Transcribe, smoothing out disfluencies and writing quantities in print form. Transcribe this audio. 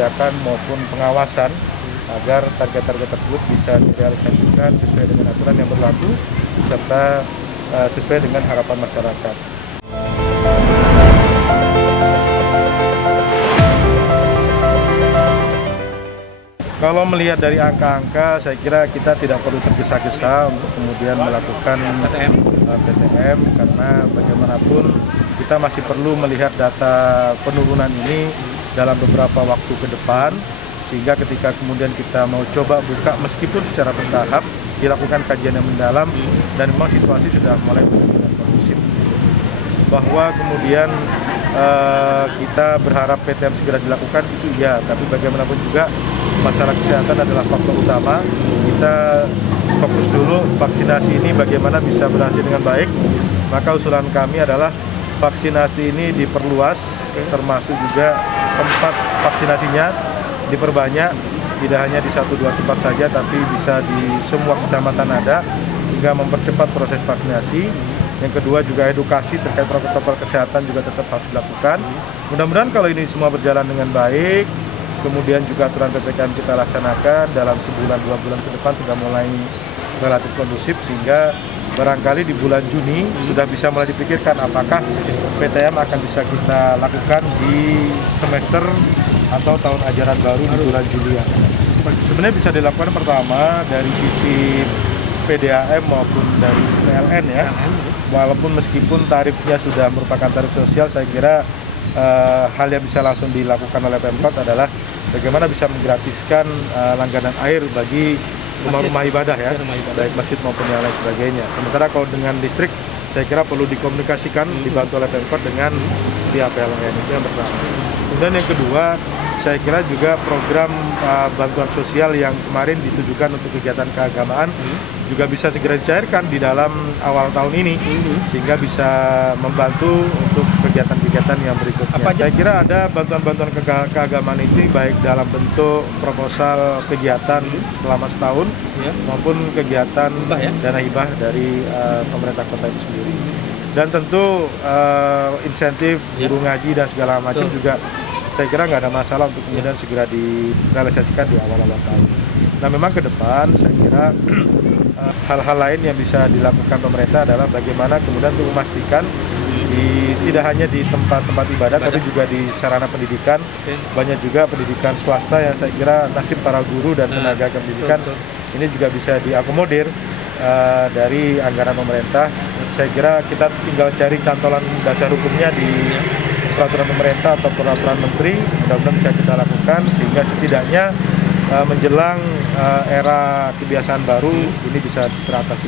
kebijakan maupun pengawasan agar target-target tersebut bisa direalisasikan sesuai dengan aturan yang berlaku serta sesuai dengan harapan masyarakat. Kalau melihat dari angka-angka, saya kira kita tidak perlu tergesa-gesa untuk kemudian melakukan PTM karena bagaimanapun kita masih perlu melihat data penurunan ini dalam beberapa waktu ke depan, sehingga ketika kemudian kita mau coba buka meskipun secara bertahap, dilakukan kajian yang mendalam dan memang situasi sudah mulai benar-benar kondusif. Bahwa kemudian kita berharap PTM segera dilakukan itu ya, tapi bagaimanapun juga masalah kesehatan adalah faktor utama. Kita fokus dulu vaksinasi ini bagaimana bisa berhasil dengan baik. Maka usulan kami adalah vaksinasi ini diperluas, termasuk juga tempat vaksinasinya diperbanyak, tidak hanya di 1-2 tempat saja, tapi bisa di semua kecamatan ada, hingga mempercepat proses vaksinasi. Yang kedua juga edukasi terkait protokol kesehatan juga tetap harus dilakukan. Mudah-mudahan kalau ini semua berjalan dengan baik, kemudian juga aturan PPKM kita laksanakan dalam sebulan 2 bulan ke depan sudah mulai relatif kondusif, sehingga barangkali di bulan Juni sudah bisa mulai dipikirkan apakah PTM akan bisa kita lakukan di semester atau tahun ajaran baru di bulan Juli. Sebenarnya bisa dilakukan pertama dari sisi PDAM maupun dari PLN ya. Walaupun meskipun tarifnya sudah merupakan tarif sosial, saya kira hal yang bisa langsung dilakukan oleh Pemkot adalah bagaimana bisa menggratiskan langganan air bagi rumah-rumah ibadah ya, baik masjid maupun yang lain sebagainya. Sementara kalau dengan listrik, saya kira perlu dikomunikasikan, dibantu oleh Pemkot dengan pihak PLN, itu yang pertama. Kemudian yang kedua, saya kira juga program bantuan sosial yang kemarin ditujukan untuk kegiatan keagamaan juga bisa segera dicairkan di dalam awal tahun ini, sehingga bisa membantu untuk kegiatan-kegiatan yang berikutnya. Saya kira ada bantuan-bantuan keagamaan ini baik dalam bentuk proposal kegiatan selama setahun maupun kegiatan dana hibah dari pemerintah kota itu sendiri. Dan tentu insentif guru ngaji dan segala macam juga saya kira nggak ada masalah untuk kemudian segera direalisasikan di awal-awal tahun. Nah memang ke depan saya kira hal-hal lain yang bisa dilakukan pemerintah adalah bagaimana kemudian untuk memastikan tidak hanya di tempat-tempat ibadah tapi juga di sarana pendidikan. Banyak juga pendidikan swasta yang saya kira nasib para guru dan tenaga pendidikan ini juga bisa diakomodir dari anggaran pemerintah. Saya kira kita tinggal cari cantolan dasar hukumnya di peraturan pemerintah atau peraturan menteri, mudah-mudahan bisa kita lakukan sehingga setidaknya menjelang era kebiasaan baru ini bisa teratasi.